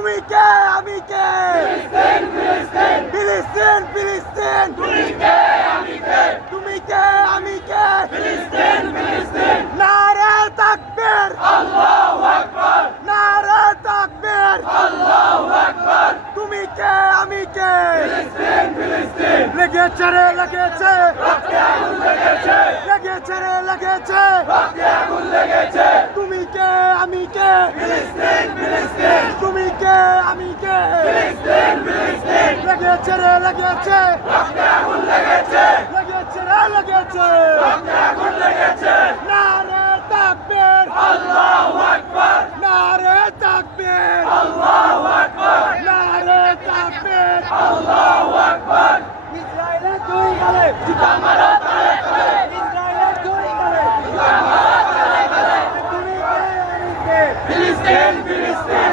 তুমি কে? আমি কে? ফিলিস্তিন ফিলিস্তিন তুমি কে? আমি কে তুমি কে? আমি কে? ফিলিস্তিন ফিলিস্তিন। নারে তাকবীর। আল্লাহু আকবার। নারে তাকবীর। আল্লাহু আকবার। তুমি কে? আমি কে? ফিলিস্তিন ফিলিস্তিন। লেগেছে রে লেগেছে। রক্তে আগুন লেগেছে। লেগেছে রে লেগেছে। রক্তে লেগেছে রে, লেগেছে। আগুন লেগেছে লেগেছে রে, লেগেছে। আগুন লেগেছে নারে তাকবীর। আল্লাহু আকবার নারে তাকবীর। আল্লাহু আকবার নারে তাকবীর। আল্লাহু আকবার ইসরায়েলে দুই গালে। জুতা মারা তালে তালে ইসরায়েলে দুই গালে। জুতা মারা তালে তালে ফিলিস্তিন ফিলিস্তিন।